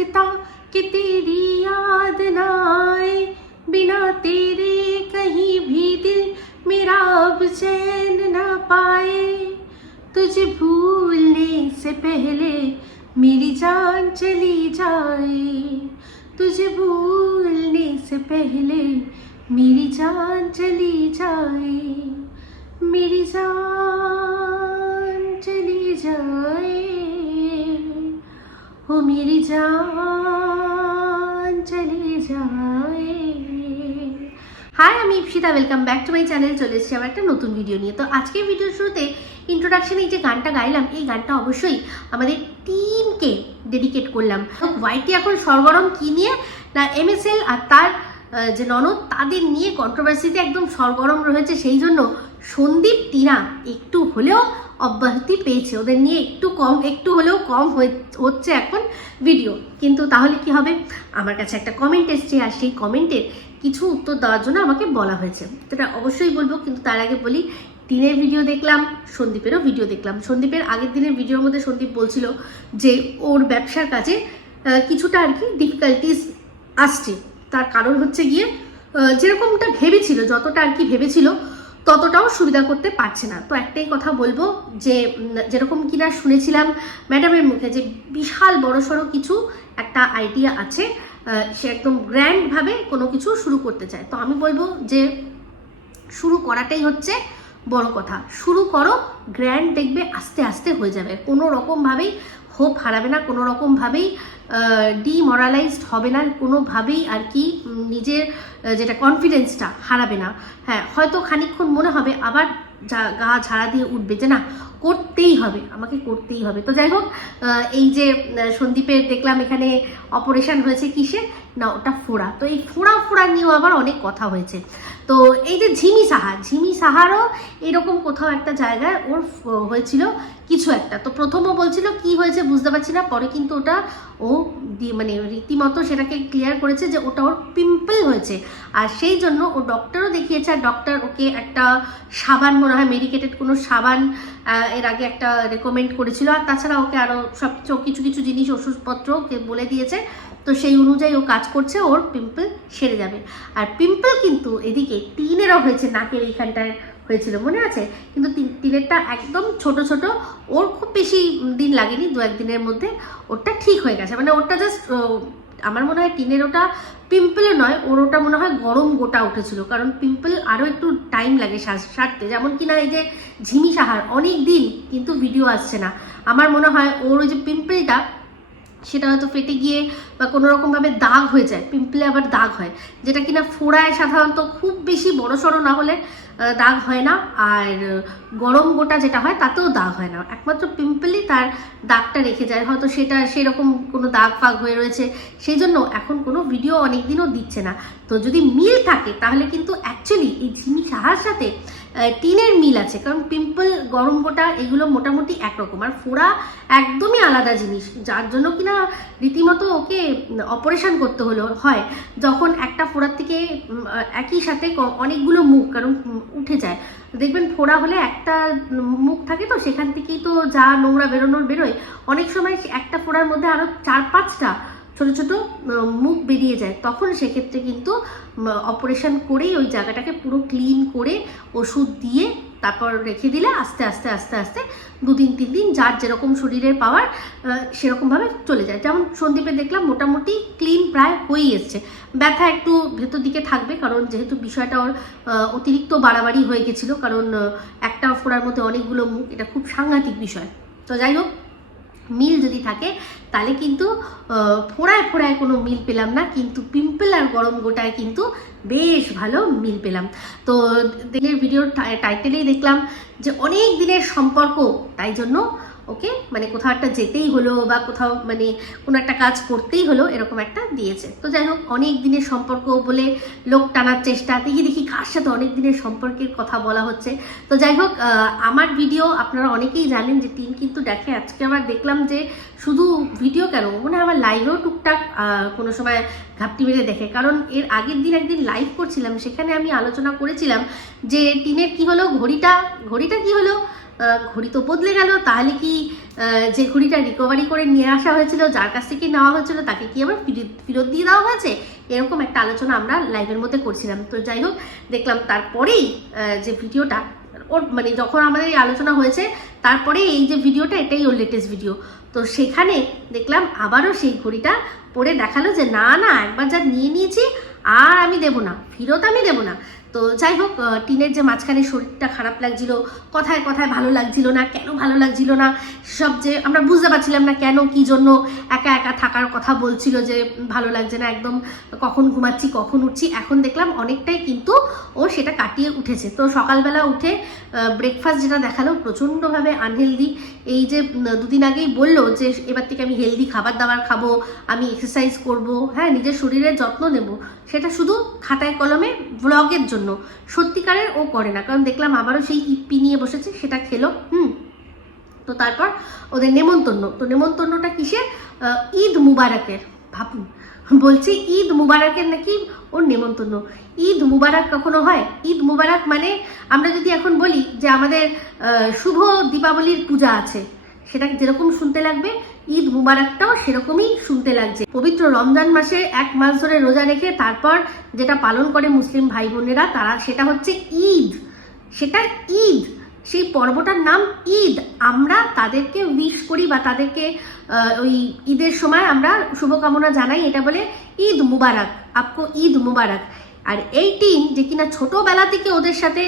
सकता कि तेरी याद ना आए, बिना तेरे कहीं भी दिल मेरा अब चैन ना पाए। तुझे भूलने से पहले मेरी जान चली जाए, तुझे भूलने से पहले मेरी जान चली जाए, मेरी जान चली जाए, हो मेरी जान चली जाए। হাই, আমি Ipsita, welcome back to my channel. চলে এসেছি আবার একটা নতুন ভিডিও নিয়ে। তো আজকের ভিডিওর শুরুতে ইন্ট্রোডাকশনে এই যে গানটা গাইলাম, এই গানটা অবশ্যই আমাদের টিমকে ডেডিকেট করলাম। ওয়াইটি এখন সরগরম কি নিয়ে না, MSL আর তার যে ননদ, তাদের নিয়ে কন্ট্রোভার্সিতে একদম সরগরম রয়েছে। সেই জন্য সন্দীপ টিনা একটু হলেও অব্যাহতি পেয়েছে, ওদের নিয়ে একটু হলেও কম হচ্ছে এখন ভিডিও। কিন্তু তাহলে কি হবে, আমার কাছে একটা কমেন্ট এসছে আর সেই কমেন্টের কিছু উত্তর দেওয়ার জন্য আমাকে বলা হয়েছে, সেটা অবশ্যই বলবো। কিন্তু তার আগে বলি, টিনের ভিডিও দেখলাম, সন্দীপেরও ভিডিও দেখলাম। সন্দীপের আগের দিনের ভিডিওর মধ্যে সন্দীপ বলছিল যে ওর ব্যবসার কাজে কিছুটা আর কি ডিফিকাল্টিস আসছে। তার কারণ হচ্ছে গিয়ে যেরকমটা ভেবেছিল, যতটা আর কি ভেবেছিল ততটাও সুবিধা করতে পারছে না। তো একটাই কথা বলবো যে যেরকম কিনা শুনেছিলাম ম্যাডামের মুখে যে বিশাল বড়সড় কিছু একটা আইডিয়া আছে, সে একদম গ্র্যান্ডভাবে কোনো কিছু শুরু করতে চায়। তো আমি বলবো যে শুরু করাটাই হচ্ছে বড় কথা। শুরু করো, গ্র্যান্ড দেখবে আস্তে আস্তে হয়ে যাবে। কোনো রকমভাবেই হোপ হারাবে না, কোনো রকমভাবেই ডিমরালাইজড হবে না, কোনোভাবেই আর কি নিজের যেটা কনফিডেন্সটা হারাবে না। হ্যাঁ, হয়তো খানিকক্ষণ মনে হবে, আবার গা ঝাড়া দিয়ে উঠবে যে না, করতেই হবে, আমাকে করতেই হবে। তো যাই হোক, এই যে সন্দীপের দেখলাম এখানে অপারেশন হয়েছে, কিসে না, ওটা ফোড়া। তো এই ফোড়া নিয়েও আবার অনেক কথা হয়েছে। তো এই যে ঝিমি সাহারও এরকম কোথাও একটা জায়গায় ওর হয়েছিল কিছু একটা। তো প্রথমও বলছিল কি হয়েছে বুঝতে পারছি না, পরে কিন্তু ওটা ও মানে রীতিমতো সেটাকে ক্লিয়ার করেছে যে ওটা ওর পিম্পল হয়েছে। আর সেই জন্য ও ডক্টরও দেখিয়েছে, আর ডক্টর ওকে একটা সাবান, মনে হয় মেডিকেটেড কোনো সাবান এর আগে একটা রেকমেন্ড করেছিল। আর তাছাড়া ওকে আরও সব কিছু জিনিস ওষুধপত্র ওকে বলে দিয়েছে। তো সেই অনুযায়ী ও কাজ করছে, ওর পিম্পল সেরে যাবে। আর পিম্পল কিন্তু এদিকে টিনেরও হয়েছে, নাকের এইখানটায় হয়েছিল, মনে আছে? কিন্তু টিনেরটা একদম ছোট, ওর খুব বেশি দিন লাগেনি, 2-1 দিনের মধ্যে ওরটা ঠিক হয়ে গেছে। মানে ওরটা জাস্ট, আমার মনে হয় টিনের ওটা পিম্পলে নয়, ওর ওটা মনে হয় গরম গোটা উঠেছিল। কারণ পিম্পল আরও একটু টাইম লাগে সারতে। যেমন কিনা এই যে ঝিমি সাহার অনেক দিন কিন্তু ভিডিও আসছে না। আমার মনে হয় ওর ওই যে পিম্পলটা, সেটা হয়তো ফেটে গিয়ে বা কোনো রকমভাবে দাগ হয়ে যায়। পিম্পলে আবার দাগ হয়, যেটা কিনা ফোড়ায় সাধারণত খুব বেশি বড়সড় না হলে দাগ হয় না, আর গরম গোটা যেটা হয় তাতেও দাগ হয় না। একমাত্র পিম্পলই তার দাগটা রেখে যায়, হয়তো সেটা সেরকম কোনো দাগ ফাগ হয়ে রয়েছে, সেই জন্য এখন কোনো ভিডিও অনেক দিনও দিচ্ছে না। তো যদি মিল থাকে তাহলে কিন্তু অ্যাকচুয়ালি এই ঝিমি সাহার সাথে টিনের মিল আছে। কারণ পিম্পল, গরম গোটা এগুলো মোটামুটি একরকম, আর ফোড়া একদমই আলাদা জিনিস, যার জন্য কিনা রীতিমতো ওকে অপারেশন করতে হয়। যখন একটা ফোড়ার থেকে একই সাথে অনেকগুলো মুখ, কারণ উঠে যায়, দেখবেন ফোড়া হলে একটা মুখ থাকে, তো সেখান থেকেই তো যা নোংরা বেরোয়। অনেক সময় একটা ফোড়ার মধ্যে আরও 4-5টা ছোট মুখ বেরিয়ে যায়। তখন সেক্ষেত্রে কিন্তু অপারেশন করেই ওই জায়গাটাকে পুরো ক্লিন করে ওষুধ দিয়ে তারপর রেখে দিলে আস্তে আস্তে 2-3 দিন যার যেরকম শরীরের পাওয়ার সেরকমভাবে চলে যায়। যেমন সন্দীপে দেখলাম মোটামুটি ক্লিন প্রায় হয়েই এসছে। ব্যথা একটু ভেতর দিকে থাকবে, কারণ যেহেতু বিষয়টা ওর অতিরিক্ত বাড়াবাড়ি হয়ে গেছিলো। কারণ একটা ফোড়ার মধ্যে অনেকগুলো মুখ, এটা খুব সাংঘাতিক বিষয়। তো যাই হোক, মিল যদি থাকে তাহলে কিন্তু ফোড়ায় কোনো মিল পেলাম না, কিন্তু পিম্পল আর গরম গোটায় কিন্তু বেশ ভালো মিল পেলাম। তো দিনের ভিডিওর টাইটেলেই দেখলাম যে অনেক দিনের সম্পর্ক, তাই জন্য ওকে মানে কোথাও একটা যেতেই হলো বা কোথাও মানে কোনো একটা কাজ করতেই হলো, এরকম একটা দিয়েছে। তো যাই হোক, অনেক দিনের সম্পর্ক বলে লোক টানার চেষ্টা, দেখি কার সাথে অনেক দিনের সম্পর্কের কথা বলা হচ্ছে। তো যাই হোক, আমার ভিডিও আপনারা অনেকেই জানেন যে টিম কিন্তু দেখে। আজকে আবার দেখলাম যে শুধু ভিডিও কেন, মানে আমার লাইভেও টুকটাক কোনো সময় ঘাপটি মেরে দেখে। কারণ এর আগের দিন একদিন লাইভ করছিলাম, সেখানে আমি আলোচনা করেছিলাম যে টিনের কি হলো, ঘড়িটা কি হলো, ঘড়ি তো বদলে গেল, তাহলে কি যে ঘড়িটা রিকভারি করে নিয়ে আসা হয়েছিল, যার কাছ থেকে নেওয়া হয়েছিল, তাকে কি আবার ফেরত দিয়ে দেওয়া হয়েছে? এরকম একটা আলোচনা আমরা লাইভের মধ্যে করছিলাম। তো যাই হোক, দেখলাম তারপরেই যে ভিডিওটা ওর মানে যখন আমাদের এই আলোচনা হয়েছে তারপরে এই যে ভিডিওটা, এটাই ওর লেটেস্ট ভিডিও। তো সেখানে দেখলাম আবারও সেই ঘড়িটা পরে দেখালো যে না না, একবার যা নিয়ে নিয়েছি আর আমি দেবো না, ফেরত আমি দেবো না। তো যাই হোক, টিনের যে মাঝখানে শরীরটা খারাপ লাগছিল, কথায় কথায় ভালো লাগছিল না, কেন ভালো লাগছিল না সব যে আমরা বুঝতে পারছিলাম না কেন কি জন্য একা একা থাকার কথা বলছিল, যে ভালো লাগছে না, একদম কখন ঘুমাচ্ছি কখন উঠছি। এখন দেখলাম অনেকটাই কিন্তু ও সেটা কাটিয়ে উঠেছে। তো সকালবেলা উঠে ব্রেকফাস্ট যেটা দেখালো, প্রচণ্ডভাবে আনহেলদি। এই যে দুদিন আগেই বললো যে এবার থেকে আমি হেলদি খাবার দাবার খাবো, আমি এক্সারসাইজ করব, হ্যাঁ নিজের শরীরের যত্ন নেব, সেটা শুধু খাতায় কলমে ব্লগের জন্য, সত্যিকারের ও করে না। কারণ দেখলাম আবারও সেই ইপ্পি নিয়ে বসেছে, সেটা খেলো। তো তারপর ওদের নেমন্তন্ন, তো নেমন্তন্নটা কিসের? ঈদ মুবারকের। ভাবুন, বলছি ঈদ মুবারকের নাকি ওর নেমন্তন্ন। ঈদ মুবারক কখনো হয়? ঈদ মুবারক মানে আমরা যদি এখন বলি যে আমাদের শুভ দীপাবলির পূজা আছে, সেটা যেরকম শুনতে লাগবে, ঈদ মুবারকটাও সেরকমই শুনতে লাগছে। পবিত্র রমজান মাসে 1 মাস ধরে রোজা রেখে তারপর যেটা পালন করে মুসলিম ভাই বোনেরা, তারা সেটা হচ্ছে ঈদ, সেটা ঈদ, সেই পর্বটার নাম ঈদ। আমরা তাদেরকে উইশ করি বা তাদেরকে ওই ঈদের সময় আমরা শুভকামনা জানাই, এটা বলে ঈদ মুবারক, আপকো ঈদ মুবারক। আর এই টিম যে কিনা ছোটবেলা থেকে ওদের সাথে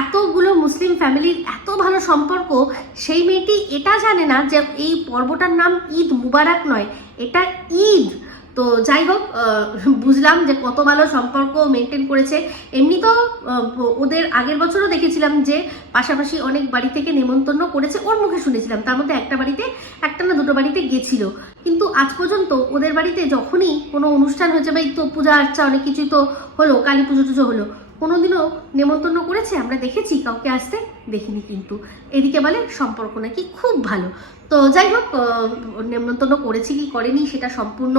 এতগুলো মুসলিম ফ্যামিলির এত ভালো সম্পর্ক, সেই মেয়েটি এটা জানে না যে এই পর্বটার নাম ঈদ মুবারক নয়, এটা ঈদ। তো যাই হোক, বুঝলাম যে কত ভালো সম্পর্ক মেনটেন করেছে। এমনি তো ওদের আগের বছরও দেখেছিলাম যে পাশাপাশি অনেক বাড়ি থেকে নেমন্তন্ন করেছে, ওর মুখে শুনেছিলাম, তার মধ্যে একটা বাড়িতে, একটা না দুটো বাড়িতে গেছিল। কিন্তু আজ পর্যন্ত ওদের বাড়িতে যখনই কোনো অনুষ্ঠান হয়েছে, বা এই তো পূজা আর্চা অনেক কিছুই তো হলো, কালী পুজো টুজো হলো, কোনোদিনও নেমন্তন্ন করেছে আমরা দেখেছি? কাউকে আসতে দেখিনি। কিন্তু এদিকে বলে সম্পর্ক নাকি খুব ভালো। তো যাই হোক, নেমন্তন্ন করেছি কি করেনি সেটা সম্পূর্ণ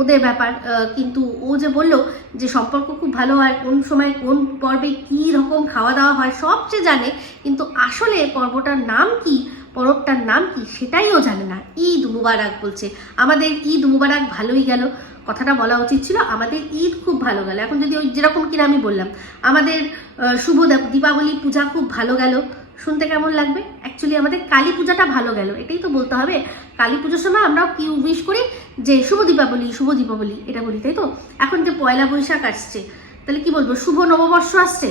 ওদের ব্যাপার। কিন্তু ও যে বললো যে সম্পর্ক খুব ভালো হয়, কোন সময় কোন পর্বে কী রকম খাওয়া দাওয়া হয় সব যে জানে, কিন্তু আসলে পর্বটার নাম কি, পরবটার নাম কি সেটাই ও জানে না। ঈদ মুবারক বলছে, আমাদের ঈদ মুবারক ভালোই গেল, কথাটা বলা উচিত ছিল আমাদের ঈদ খুব ভালো গেল। এখন যদি ওই যেরকম কিনা আমি বললাম আমাদের শুভ দীপাবলি পূজা খুব ভালো গেল, শুনতে কেমন লাগবে? অ্যাকচুয়ালি আমাদের কালী পূজাটা ভালো গেল, এটাই তো বলতে হবে। কালী পুজোর সময় আমরাও কি উইশ করি যে শুভ দীপাবলি, শুভ দীপাবলি এটা বলি, তাই তো? এখন যে পয়লা বৈশাখ আসছে, তাহলে কি বলবো? শুভ নববর্ষ আসছে,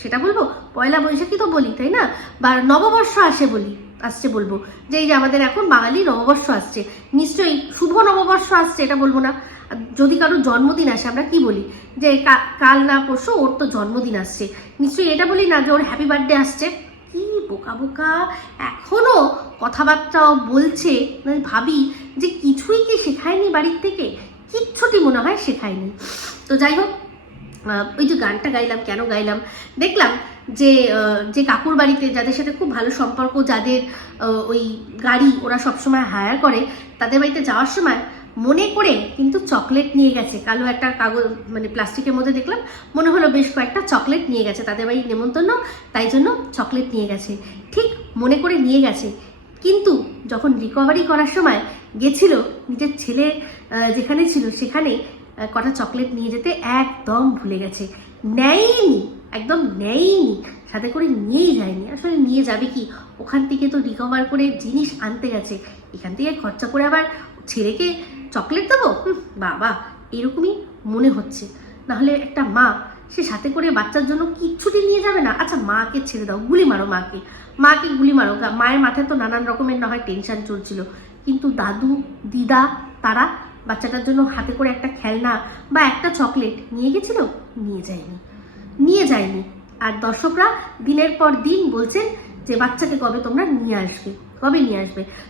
সেটা বলবো? পয়লা বৈশাখই তো বলি, তাই না? বা নববর্ষ আসছে বলবো যে এই যে আমাদের এখন বাঙালি নববর্ষ আসছে, নিশ্চয়ই শুভ নববর্ষ আসছে, এটা বলবো না? যদি কারোর জন্মদিন আসে আমরা কি বলি? যে কাল না পরশু ওর তো জন্মদিন আসছে, নিশ্চয়ই এটা বলি না যে ওর হ্যাপি বার্থডে আসছে? কি বোকা বোকা এখনো কথাবার্তাও বলছে। ভাবি যে কিছুই কি শেখায়নি বাড়ির থেকে, কিচ্ছুটি মনে হয় শেখায়নি। তো যাই হোক, ওই যে গানটা গাইলাম, কেন গাইলাম? দেখলাম যে কাকুর বাড়িতে যাদের সাথে খুব ভালো সম্পর্ক, যাদের ওই গাড়ি ওরা সবসময় হায়ার করে, তাদের বাড়িতে যাওয়ার সময় মনে করে কিন্তু চকলেট নিয়ে গেছে। কালো একটা কাগজ মানে প্লাস্টিকের মধ্যে দেখলাম, মনে হলো বেশ কয়েকটা চকলেট নিয়ে গেছে, তাদের বাড়ির নেমন্তন্ন, তাই জন্য চকলেট নিয়ে গেছে। ঠিক মনে করে নিয়ে গেছে, কিন্তু যখন রিকভারি করার সময় গেছিল, নিজের ছেলে যেখানে ছিল সেখানে কটা চকলেট নিয়ে যেতে একদম ভুলে গেছে, নেয়নি, একদম নেয়নি, সাথে করে নিয়েই যায়নি। আসলে নিয়ে যাবে কি, ওখান থেকে তো রিকভার করে জিনিস আনতে গেছে, এখান থেকে খরচা করে আবার ছেলেকে চকলেট দেবো? বাবা, এরকমই মনে হচ্ছে। নাহলে একটা মা, সে সাথে করে বাচ্চার জন্য কিচ্ছুটি নিয়ে যাবে না? আচ্ছা মাকে ছেড়ে দাও, গুলি মারো মাকে গুলি মারো, মায়ের মাথায় তো নানান রকমের না হয় টেনশন চলছিল, কিন্তু দাদু দিদা তারা বাচ্চাটার জন্য হাতে করে একটা খেলনা বা একটা চকলেট নিয়ে গেছিল? নিয়ে যায়নি। আর দর্শকরা দিনের পর দিন বলছেন যে বাচ্চাকে কবে তোমরা নিয়ে আসবে।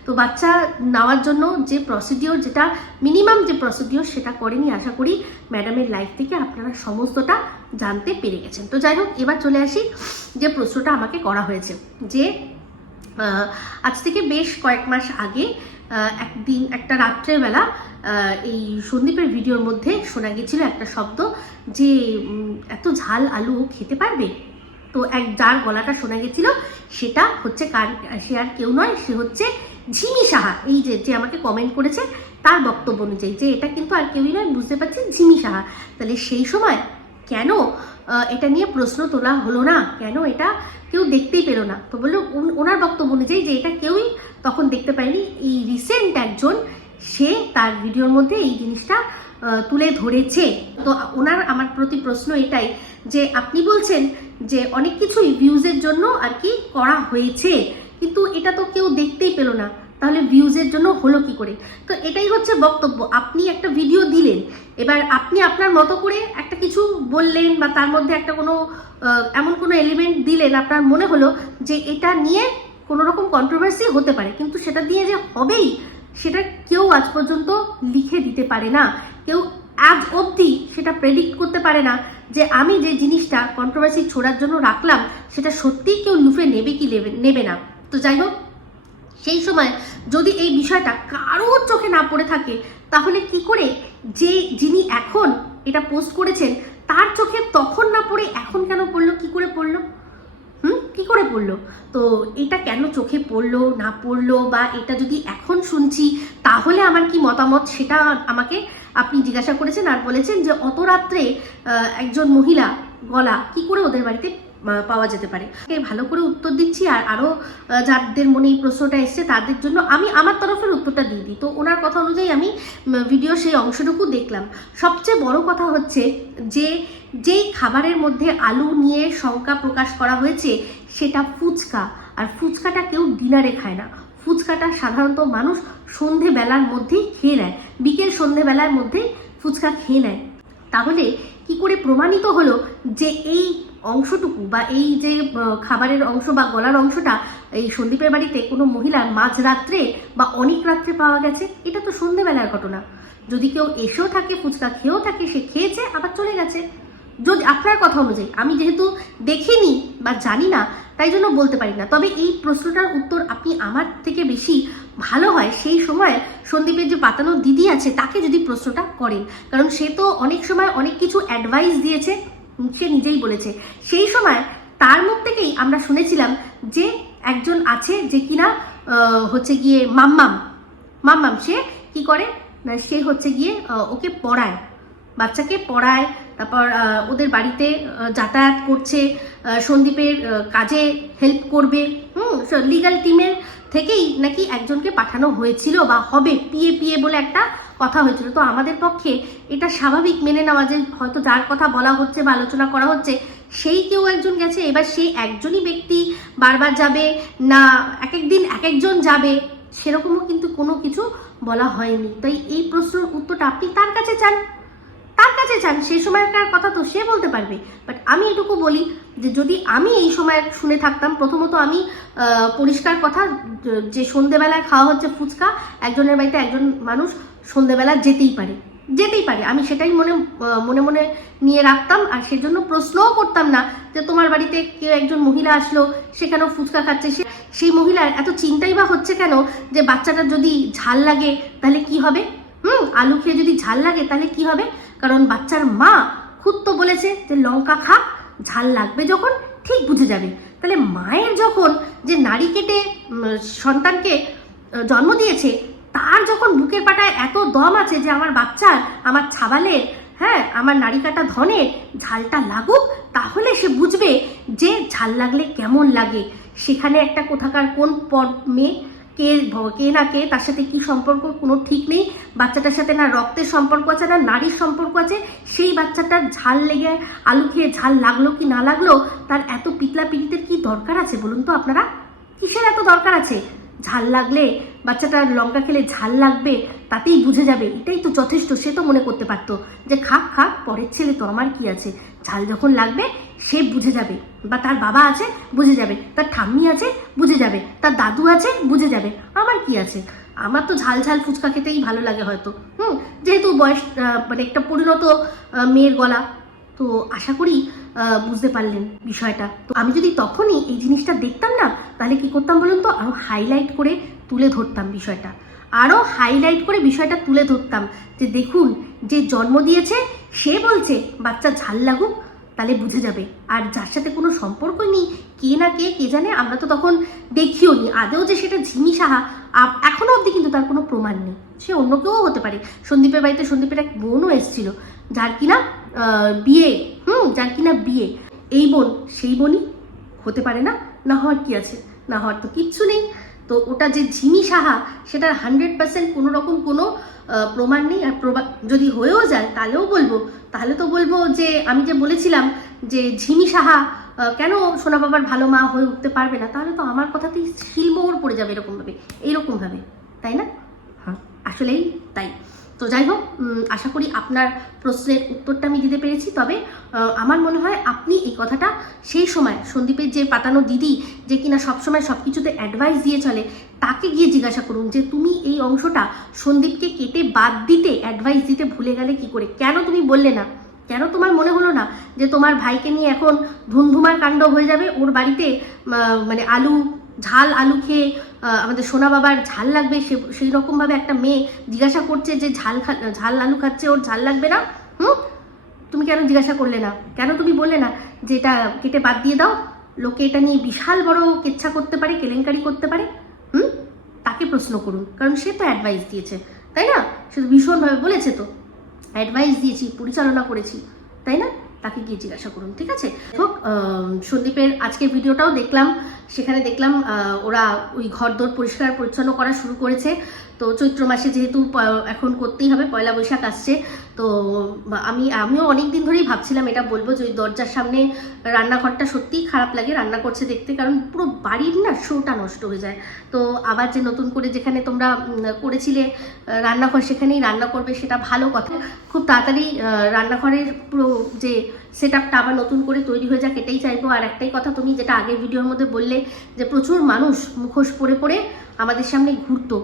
তো বাচ্চা নেওয়ার জন্য যে প্রসিডিওর, যেটা মিনিমাম যে প্রসিডিওর, সেটা করেনি। আশা করি ম্যাডামের লাইফ থেকে আপনারা সমস্তটা জানতে পেরে গেছেন। তো যাই হোক, এবার চলে আসি যে প্রশ্নটা আমাকে করা হয়েছে, যে আজ থেকে বেশ কয়েক মাস আগে একদিন একটা রাত্রের বেলা এই সন্দীপের ভিডিওর মধ্যে শোনা গেছিল একটা শব্দ, যে এত ঝাল আলু খেতে পারবে? তো যার গলাটা শোনা গেছিল সেটা হচ্ছে সে আর কেউ নয়, সে হচ্ছে ঝিমি সাহা। এই যে আমাকে কমেন্ট করেছে তার বক্তব্য অনুযায়ী যে এটা কিন্তু আর কেউই নয়, বুঝতে পারছি ঝিমি সাহা। তাহলে সেই সময় কেন এটা নিয়ে প্রশ্ন তোলা হলো না, কেন এটা কেউ দেখতেই পেলো না? তো বললো ওনার বক্তব্য অনুযায়ী যে এটা কেউই তখন দেখতে পায়নি, এই রিসেন্ট একজন সে তার ভিডিওর মধ্যে এই জিনিসটা তুলে ধরেছে। তো ওনার আমার প্রতি প্রশ্ন এটাই যে আপনি বলছেন যে অনেক কিছুই ভিউজের জন্য আর কি করা হয়েছে, কিন্তু এটা তো কেউ দেখতেই পেলো না, তাহলে ভিউজের জন্য হলো কি করে? তো এটাই হচ্ছে বক্তব্য। আপনি একটা ভিডিও দিলেন, এবার আপনি আপনার মতো করে একটা কিছু বললেন বা তার মধ্যে একটা কোনো এমন কোনো এলিমেন্ট দিলেন, আপনার মনে হলো যে এটা নিয়ে কোনো রকম কন্ট্রোভার্সি হতে পারে, কিন্তু সেটা দিয়ে যে হবেই সেটা কেউ আজ পর্যন্ত লিখে দিতে পারে না, কেউ আজ অবধি সেটা প্রেডিক্ট করতে পারে না যে আমি যে জিনিসটা কন্ট্রোভার্সি ছোড়ার জন্য রাখলাম সেটা সত্যিই কেউ লুফে নেবে কি নেবে না। তো যাই হোক, সেই সময় যদি এই বিষয়টা কারোর চোখে না পড়ে থাকে, তাহলে কি করে যিনি এখন এটা পোস্ট করেছেন তার চোখে তখন না পড়ে এখন কেন পড়লো? কি করে পড়লো? কি করে পড়লো? তো এটা কেন চোখে পড়লো না পড়লো, বা এটা যদি এখন শুনছি তাহলে আমার কি মতামত, সেটা আমাকে আপনি জিজ্ঞাসা করেছেন আর বলেছেন যে অত রাত্রে একজন মহিলা গলা কি করে ওদের বাড়িতে পাওয়া যেতে পারে। ভালো করে উত্তর দিচ্ছি, আর আরও যাদের মনে এই প্রশ্নটা এসছে তাদের জন্য আমি আমার তরফের উত্তরটা দিয়ে দিই। তো ওনার কথা অনুযায়ী আমি ভিডিও সেই অংশটুকু দেখলাম। সবচেয়ে বড় কথা হচ্ছে যে যেই খাবারের মধ্যে আলু নিয়ে শঙ্কা প্রকাশ করা হয়েছে সেটা ফুচকা, আর ফুচকাটা কেউ ডিনারে খায় না, ফুচকাটা সাধারণত মানুষ সন্ধেবেলার মধ্যেই খেয়ে নেয়, বিকেল সন্ধেবেলার মধ্যেই ফুচকা খেয়ে নেয়। তাহলে কি করে প্রমাণিত হলো যে এই অংশটুকু বা এই যে খাবারের অংশ বা গলার অংশটা এই সন্দীপের বাড়িতে কোনো মহিলার মাঝরাত্রে বা অনেক রাত্রে পাওয়া গেছে? এটা তো সন্ধেবেলার ঘটনা। যদি কেউ এসেও থাকে, ফুচকা খেয়েও থাকে, সে খেয়েছে আবার চলে গেছে। যদি আপনার কথা অনুযায়ী, আমি যেহেতু দেখিনি বা জানি না তাই জন্য বলতে পারি না, তবে এই প্রশ্নটার উত্তর আপনি আমার থেকে বেশি ভালো হয় সেই সময় সন্দীপের যে পাতানো দিদি আছে তাকে যদি প্রশ্নটা করেন, কারণ সে তো অনেক সময় অনেক কিছু অ্যাডভাইস দিয়েছে, সে নিজেই বলেছে। সেই সময় তার মুখ থেকেই আমরা শুনেছিলাম যে একজন আছে যে কিনা হচ্ছে গিয়ে মাম্মাম সে কি করে না, সে হচ্ছে গিয়ে ওকে পড়ায়, বাচ্চাকে পড়ায়, তারপর ওদের বাড়িতে যাতায়াত করছে, সন্দীপের কাজে হেল্প করবে। লিগ্যাল টিমের থেকেই নাকি একজনকে পাঠানো হয়েছিল বা হবে, পিএ বলে একটা কথা হয়েছিল। তো আমাদের পক্ষে এটা স্বাভাবিক মেনে নেওয়া যে হয়তো যার কথা বলা হচ্ছে বা আলোচনা করা হচ্ছে সেই কেউ একজন গেছে। এবার সেই একজনই ব্যক্তি বারবার যাবে না, এক একদিন এক একজন যাবে, সেরকমও কিন্তু কোনো কিছু বলা হয়নি। তাই এই প্রশ্নের উত্তরটা আপনি তার কাছে চান, সেই সময়কার কথা তো সে বলতে পারবে। বাট আমি এটুকু বলি যে যদি আমি এই সময় শুনে থাকতাম, প্রথমত আমি পরিষ্কার কথা যে সন্ধেবেলায় খাওয়া হচ্ছে ফুচকা, একজনের বাড়িতে একজন মানুষ সন্ধেবেলা যেতেই পারে, আমি সেটাই মনে নিয়ে রাখতাম, আর সেজন্য প্রশ্নও করতাম না যে তোমার বাড়িতে কেউ একজন মহিলা আসলো সেখানেও ফুচকা খাচ্ছে, সেই মহিলার এত চিন্তাই বা হচ্ছে কেন যে বাচ্চাটার যদি ঝাল লাগে তাহলে কি হবে, আলু খেয়ে যদি ঝাল লাগে তাহলে কি হবে? কারণ বাচ্চার মা খুদ তো বলেছে যে লঙ্কা খা, ঝাল লাগবে যখন ঠিক বুঝে যাবে। তাহলে মায়ের যখন যে নাড়ি কেটে সন্তানকে জন্ম দিয়েছে, তার যখন বুকের পাটায় এত দম আছে যে আমার বাচ্চার, আমার ছাবালের, আমার নাড়ি কাটা ধনের ঝালটা লাগুক, তাহলে সে বুঝবে যে ঝাল লাগলে কেমন লাগে। সেখানে একটা কোথাকার কোন মেয়ে কে না কে তার সাথে কি সম্পর্ক কোনো ঠিক নেই, বাচ্চাটার সাথে না রক্তের সম্পর্ক আছে না নারীর সম্পর্ক আছে, সেই বাচ্চাটার ঝাল লেগে আলু খেয়ে ঝাল লাগলো কি না লাগলো তার এত পিতলা পিড়িতের কি দরকার আছে বলুন তো আপনারা? কিসের এত দরকার আছে? ঝাল লাগলে বাচ্চাটার লঙ্কা খেলে ঝাল লাগবে তাতেই বুঝে যাবে, এটাই তো যথেষ্ট। সে তো মনে করতে পারতো যে খাক পরের ছেলে তো আমার কি আছে, ঝাল যখন লাগবে সে বুঝে যাবে, বা তার বাবা আছে বুঝে যাবে, তার ঠাম্মি আছে বুঝে যাবে, তার দাদু আছে বুঝে যাবে, আমার কি আছে, আমার তো ঝাল ফুচকা খেতেই ভালো লাগে হয়তো। যেহেতু বয়স মানে একটা পরিণত মেয়ের গলা, তো আশা করি বুঝতে পারলেন বিষয়টা। তো আমি যদি তখনই এই জিনিসটা দেখতাম না, তাহলে কি করতাম বলুন তো, আরো হাইলাইট করে তুলে ধরতাম বিষয়টা, যে দেখুন যে জন্ম দিয়েছে সে বলছে বাচ্চা ঝাল লাগুক, তাহলে বুঝে যাবে। আর যার সাথে কোনো সম্পর্কই নেই, কে না কে কে জানে, আমরা তো তখন দেখিও নি আদেও যে সেটা ঝিমি সাহা, এখনো অবধি কিন্তু তার কোনো প্রমাণ নেই। সে অন্য কেউ হতে পারে। সন্দীপের বাড়িতে সন্দীপের এক বোনও এসেছিল, যার কিনা বিয়ে, যার কিনা বিয়ে, এই বোন সেই বোনই হতে পারে না? না হওয়ার কি আছে? না হওয়ার তো কিচ্ছু নেই। তো ওটা যে ঝিমি সাহা, সেটার 100% কোনো রকম কোনো প্রমাণ নেই। আর যদি হয়েও যায় তাহলেও বলবো, তাহলে তো বলবো যে আমি যে বলেছিলাম যে ঝিমি সাহা কেন সোনা বাবার ভালো মা হয়ে উঠতে পারবে না, তাহলে তো আমার কথাতেই শিলমোহর পড়ে যাবে এরকমভাবে, এইরকমভাবে, তাই না? হ্যাঁ, আসলেই তাই। তো যাই হোক, আশা করি আপনার প্রশ্নের উত্তরটা আমি দিতে পেরেছি। তবে আমার মনে হয় আপনি এই কথাটা সেই সময় সন্দীপের যে পাতানো দিদি, যে কিনা সবসময় সব কিছুতে অ্যাডভাইস দিয়ে চলে, তাকে গিয়ে জিজ্ঞাসা করুন যে তুমি এই অংশটা সন্দীপকে কেটে বাদ দিতে, অ্যাডভাইস দিতে ভুলে গেলে কি করে? কেন তুমি বললে না? কেন তোমার মনে হলো না যে তোমার ভাইকে নিয়ে এখন ধুমধুমার কাণ্ড হয়ে যাবে ওর বাড়িতে, মানে ঝাল আলু খেয়ে আমাদের সোনা বাবার ঝাল লাগবে, সেই রকমভাবে একটা মেয়ে জিজ্ঞাসা করছে যে ঝাল আলু খাচ্ছে, ওর ঝাল লাগবে না? তুমি কেন জিজ্ঞাসা করলে না? কেন তুমি বললে না যে এটা কেটে বাদ দিয়ে দাও, লোকে এটা নিয়ে বিশাল বড় কেচ্ছা করতে পারে, কেলেঙ্কারি করতে পারে? তাকে প্রশ্ন করুন, কারণ সে তো অ্যাডভাইস দিয়েছে, তাই না? সে তো ভীষণভাবে বলেছে, তো অ্যাডভাইস দিয়েছি, পরিচালনা করেছি, তাই না? তাকে গিয়ে জিজ্ঞাসা করুন, ঠিক আছে? হোক, সন্দীপের আজকের ভিডিওটাও দেখলাম, সেখানে দেখলাম ওরা ওই ঘরদোর পরিষ্কার পরিচ্ছন্ন করা শুরু করেছে। তো চৈত্র মাসে যেহেতু এখন করতেই হবে, পয়লা বৈশাখ আসছে, তো আমিও অনেক দিন ধরেই ভাবছিলাম এটা বলবো যে ওই দরজার সামনে রান্নাঘরটা সত্যিই খারাপ লাগে রান্না করছে দেখতে, কারণ পুরো বাড়ির না শোটা নষ্ট হয়ে যায়। তো আবার যে নতুন করে যেখানে তোমরা করেছিলে রান্নাঘর, সেখানেই রান্না করবে, সেটা ভালো কথা। খুব তাড়াতাড়ি রান্নাঘরের পুরো যে সেট আপটা আবার নতুন করে তৈরি হয়ে যাক, এটাই চাইবো। আর একটাই কথা, তুমি যেটা আগের ভিডিওর মধ্যে বললে যে প্রচুর মানুষ মুখোশ পরে পরে আমাদের সামনে ঘুরতো,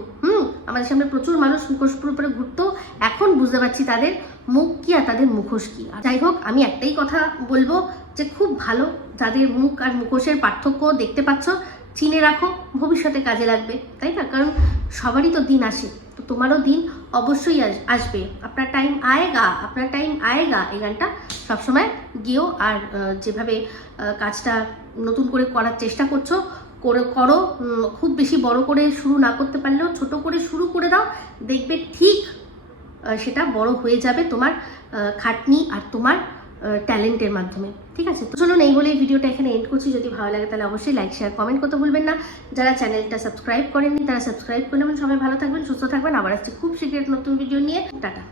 আমাদের সামনে প্রচুর মানুষ মুখোশ পরে পরে ঘুরতো, এখন বুঝতে পারছি তাদের মুখ কি আর তাদের মুখোশ কি। যাই হোক, আমি একটাই কথা বলবো যে খুব ভালো, যাদের মুখ আর মুখোশের পার্থক্য দেখতে পাচ্ছ, চিনে রাখো, ভবিষ্যতে কাজে লাগবে, তাই না? কারণ সবারই তো দিন আসে, তো তোমারও দিন অবশ্যই আসবে। আপনার টাইম আয়েগা, আপনার টাইম আয়েগা, এই গানটা সবসময় গেও। আর যেভাবে কাজটা নতুন করে করার চেষ্টা করছো, করো। খুব বেশি বড় করে শুরু না করতে পারলেও ছোট করে শুরু করে দাও, দেখবে ঠিক সেটা বড় হয়ে যাবে তোমার খাটনি আর তোমার ট্যালেন্টের মাধ্যমে, ঠিক আছে? তো চলুন, এই বলে ভিডিওটা এখানে এন্ড করছি। যদি ভালো লাগে তাহলে অবশ্যই লাইক, শেয়ার, কমেন্ট করতে ভুলবেন না। যারা চ্যানেলটা সাবস্ক্রাইব করেননি তারা সাবস্ক্রাইব করে নেবেন। সবাই ভালো থাকবেন, সুস্থ থাকবেন। আবার আসছি খুব শীঘ্রই নতুন ভিডিও নিয়ে। টাটা।